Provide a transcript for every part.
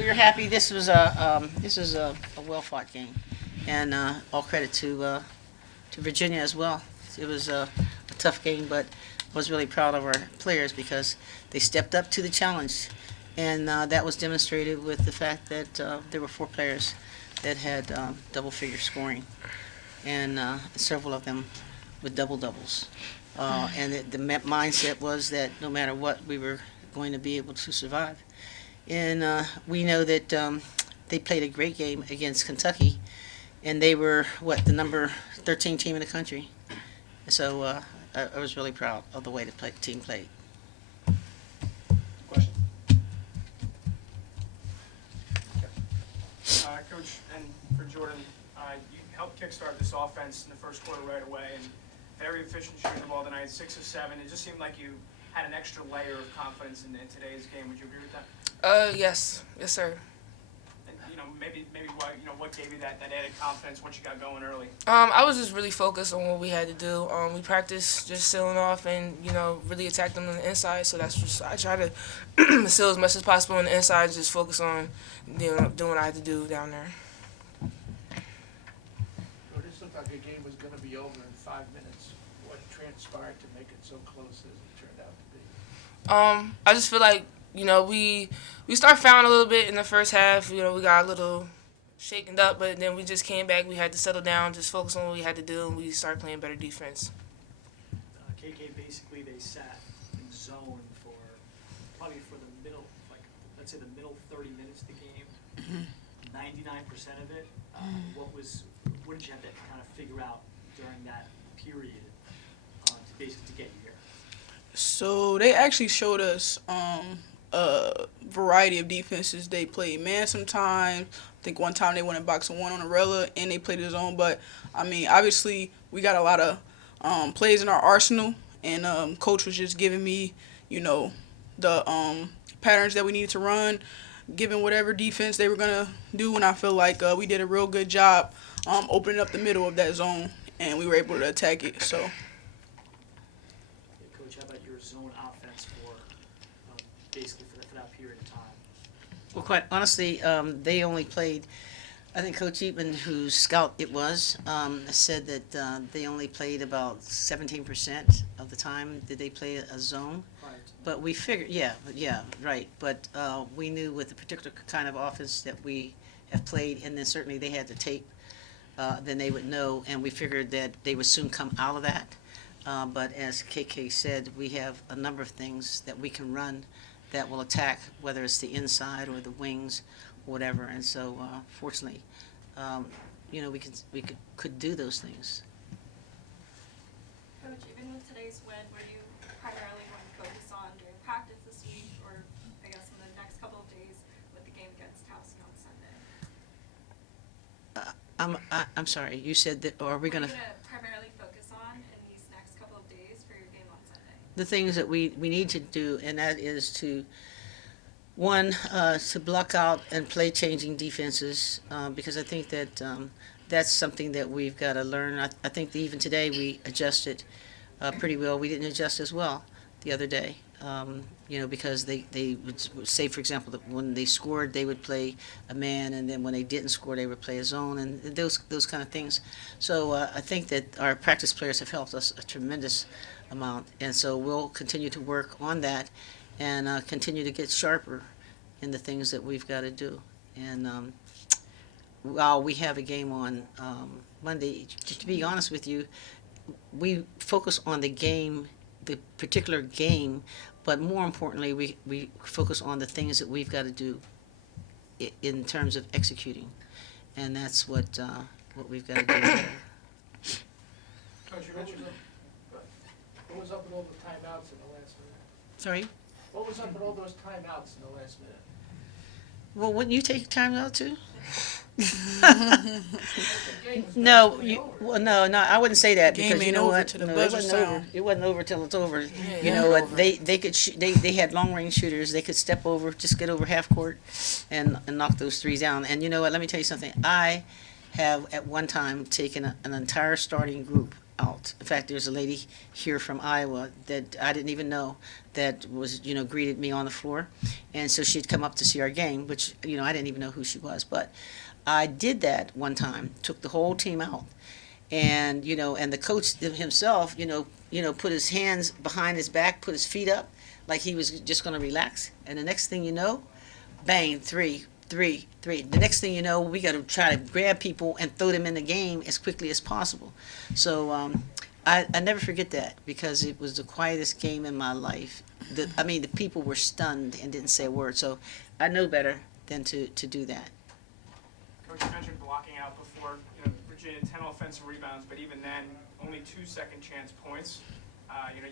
we were happy. This was a well fought game, and all credit to Virginia as well. It was a tough game, but I was really proud of our players because they stepped up to the challenge, and that was demonstrated with the fact that there were four players that had double figure scoring, and several of them with double doubles. And the mindset was that no matter what, we were going to be able to survive. And we know that they played a great game against Kentucky, and they were the number 13 team in the country. So I was really proud of the way the team played. Question? Coach, and for Jordan, you helped kickstart this offense in the first quarter right away, and very efficient shooting the ball tonight, 6 of 7. It just seemed like you had an extra layer of confidence in today's game. Would you agree with that? Yes, sir. And maybe what gave you that added confidence once you got going early? I was just really focused on what we had to do. We practiced just sealing off and really attack them on the inside. So that's just I try to seal as much as possible on the inside, and just focus on doing what I had to do down there. This looked like a game was going to be over in 5 minutes. What transpired to make it so close as it turned out to be? I just feel like we started fouling a little bit in the first half. We got a little shaken up, but then we just came back. We had to settle down, just focus on what we had to do, and we started playing better defense. KK basically they sat in zone for probably for the middle, let's say the middle 30 minutes of the game. 99% of it. What did you have to kind of figure out during that period to basically get you here? So they actually showed us a variety of defenses. They played man sometimes. I think one time they went in box one on Arella, and they played his own. But, I mean, obviously we got a lot of plays in our arsenal, and Coach was just giving me, the patterns that we needed to run, given whatever defense they were going to do, and I feel like we did a real good job opening up the middle of that zone, and we were able to attack it. So. Coach, how about your zone offense for basically for that period of time? Well, quite honestly, they only played. I think Coach Eatman, whose scout it was, said that they only played about 17% of the time did they play a zone. Right. But we figured, right. But we knew with the particular kind of offense that we have played, and then certainly they had the tape, then they would know, and we figured that they would soon come out of that. But as KK said, we have a number of things that we can run that will attack, whether it's the inside or the wings, or whatever. And so, fortunately, we could do those things. Coach, even with today's win, were you primarily going to focus on doing practice this week, or I guess in the next couple of days with the game against Towson on Sunday? I'm sorry. You said that, or are we going to? What are you going to primarily focus on in these next couple of days for your game on Sunday? The things that we need to do, and that is to, one, to block out and play changing defenses, because I think that that's something that we've got to learn. I think that even today we adjusted pretty well. We didn't adjust as well the other day, because they would say, for example, that when they scored, they would play a man, and then when they didn't score, they would play a zone, and those kind of things. So I think that our practice players have helped us a tremendous amount, and so we'll continue to work on that and continue to get sharper in the things that we've got to do. And while we have a game on Monday, to be honest with you, we focus on the game, the particular game, but more importantly, we focus on the things that we've got to do in terms of executing, and that's what we've got to do. Coach, you mentioned what was up with all the timeouts in the last minute? Sorry? What was up with all those timeouts in the last minute? Well, wouldn't you take time out too? The game was No, basically over. no, I wouldn't say that Game because you ain't know over what? till the No, buzzer's it wasn't over. sound. It wasn't over till it's over. You Yeah, know what? over. They could they had long range shooters. They could step over, just get over half court, and knock those threes down. And you know what? Let me tell you something. I have at one time taken an entire starting group out. In fact, there's a lady here from Iowa that I didn't even know that was, greeted me on the floor. And so she'd come up to see our game, which, I didn't even know who she was. But I did that one time, took the whole team out. And, and the coach himself, put his hands behind his back, put his feet up like he was just going to relax. And the next thing you know, bang, three. The next thing you know, we got to try to grab people and throw them in the game as quickly as possible. So I never forget that because it was the quietest game in my life. The people were stunned and didn't say a word. So I know better than to do that. Coach, you mentioned blocking out before. Virginia 10 offensive rebounds, but even then, only 2 second chance points.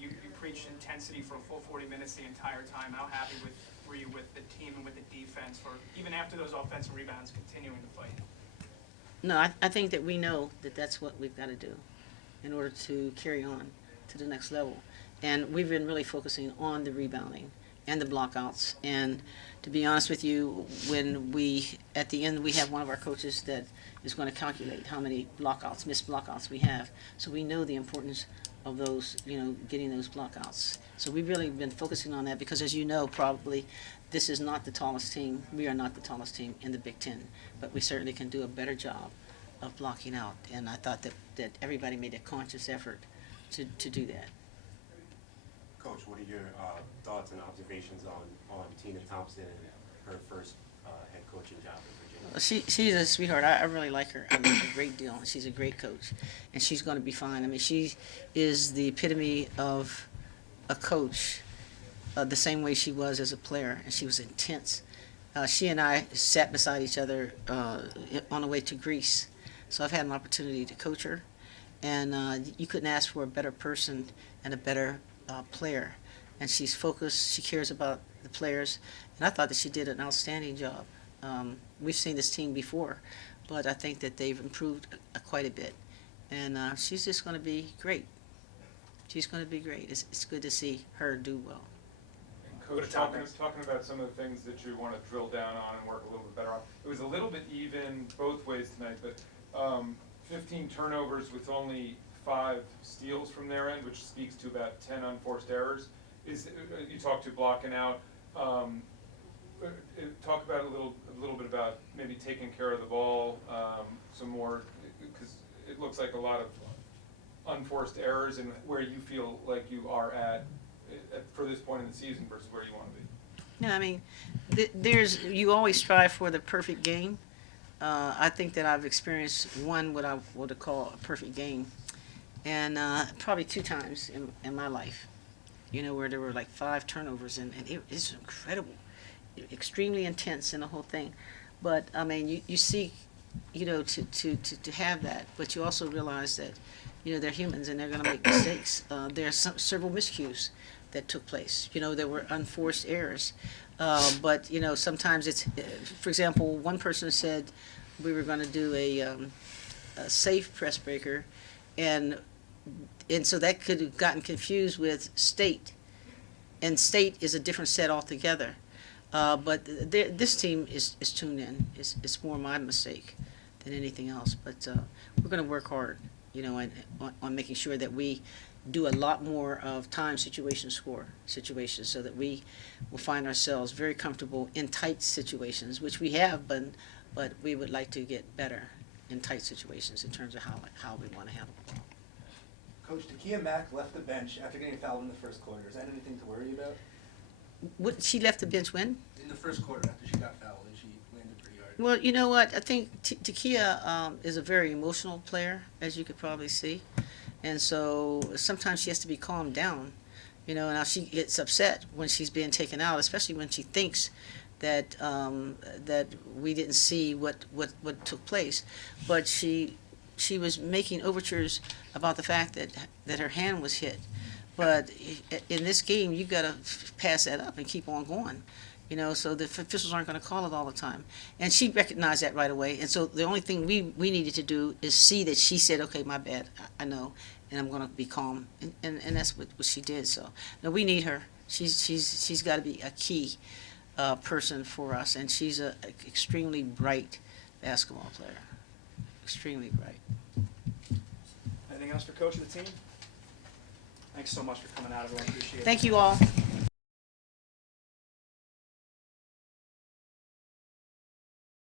You preached intensity for a full 40 minutes the entire time. How happy were you with the team and with the defense for even after those offensive rebounds continuing to fight? No, I think that we know that that's what we've got to do in order to carry on to the next level. And we've been really focusing on the rebounding and the blockouts. And to be honest with you, at the end, we have one of our coaches that is going to calculate how many missed blockouts we have. So we know the importance of those, getting those blockouts. So we've really been focusing on that because, as you know, probably this is not the tallest team. We are not the tallest team in the Big Ten, but we certainly can do a better job of blocking out. And I thought that everybody made a conscious effort to do that. Coach, what are your thoughts and observations on Tina Thompson and her first head coaching job in Virginia? She's a sweetheart. I really like her. I like her a great deal. She's a great coach, and she's going to be fine. She is the epitome of a coach, the same way she was as a player, and she was intense. She and I sat beside each other on the way to Greece, so I've had an opportunity to coach her, and you couldn't ask for a better person and a better player. And she's focused. She cares about the players, and I thought that she did an outstanding job. We've seen this team before, but I think that they've improved quite a bit. And she's just going to be great. She's going to be great. It's good to see her do well. And Coach, talking about some of the things that you want to drill down on and work a little bit better on. It was a little bit even both ways tonight, but 15 turnovers with only 5 steals from their end, which speaks to about 10 unforced errors. You talked to blocking out. Talk about a little bit about maybe taking care of the ball some more, because it looks like a lot of unforced errors and where you feel like you are at for this point in the season versus where you want to be. You always strive for the perfect game. I think that I've experienced what I would call a perfect game, and probably 2 times in my life, where there were like 5 turnovers, and it's incredible. Extremely intense in the whole thing, but you seek, to have that, but you also realize that, they're humans and they're going to make mistakes. There are several miscues that took place. There were unforced errors, but sometimes it's, for example, one person said we were going to do a safe press breaker, and so that could have gotten confused with state, and state is a different set altogether. But this team is tuned in. It's more my mistake than anything else. But we're going to work hard, on making sure that we do a lot more of time situations, so that we will find ourselves very comfortable in tight situations, which we have been, but we would like to get better in tight situations in terms of how we want to handle the ball. Coach, Takia Mack left the bench after getting fouled in the first quarter. Is that anything to worry about? She left the bench when? In the first quarter after she got fouled and she landed pretty hard. Well, you know what? I think Takia is a very emotional player, as you could probably see. And so sometimes she has to be calmed down. Now she gets upset when she's being taken out, especially when she thinks that that we didn't see what took place. But she was making overtures about the fact that her hand was hit. But in this game, you've got to pass that up and keep on going, so the officials aren't going to call it all the time. And she recognized that right away. And so the only thing we needed to do is see that she said, okay, my bad, I know, and I'm going to be calm. And that's what she did. So, no, we need her. She's got to be a key person for us. And she's an extremely bright basketball player. Extremely bright. And Anything else for coach of the team? Thanks so much for coming out, everyone. Appreciate it. Thank you all.